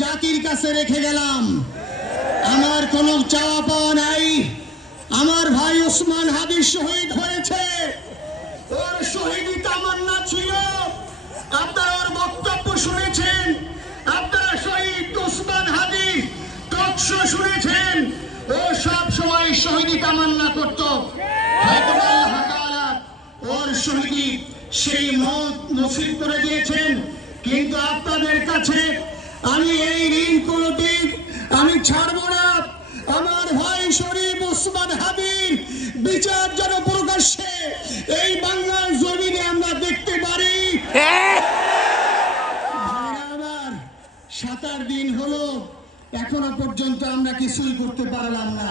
জাতির কাছে রেখে গেলাম। আমার কোনো চাওয়া পাওয়া নাই। আমার ভাই ওসমান হাদি শহীদ হয়েছে, ওর শহীদি তামান্না ছিল। আপনারা ওর বক্তব্য শুনেছেন, আপনারা শহীদ ওসমান হাদি টক শো শুনেছেন। ও সব সময় শহীদি তামান্না করত। হয়তো আল্লাহ তাআলা ওর শহীদি সেই মত নসিব করে দিয়েছেন। কিন্তু আপনাদের কাছে আমি এই ঋণ কোনদিন আমি ছাড়বো না। আমার ভাই শরীফ ওসমান হাদির বিচার যেন প্রকাশ্যে এই বাংলার জমিনে আমরা দেখতে পারি। আমার 7 দিন হলো, এখনো পর্যন্ত আমরা কিছুই করতে পারলাম না।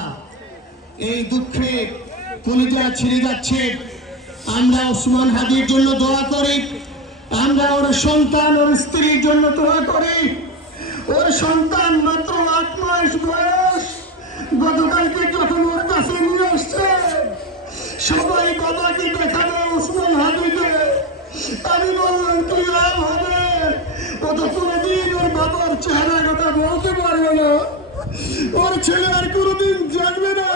এই দুঃখে কলিজা ছিঁড়ে যাচ্ছে। আমরা ওসমান হাদির জন্য দোয়া করি, আমরা ওর সন্তান ওর স্ত্রীর জন্য দোয়া করি। ওর সন্তান মাত্র 8 মাস বয়স, গতকালকে যখন ওর কাছে নিয়ে আসছে সবাই বাবাকে দেখাবে ওসমান হাদিকে। আমি বললাম তুই আম হবে, ও তো কোনোদিন ওর বাবার চেহারা কথা বলতে পারবে না, ওর ছেলে আর কোনোদিন জানবে না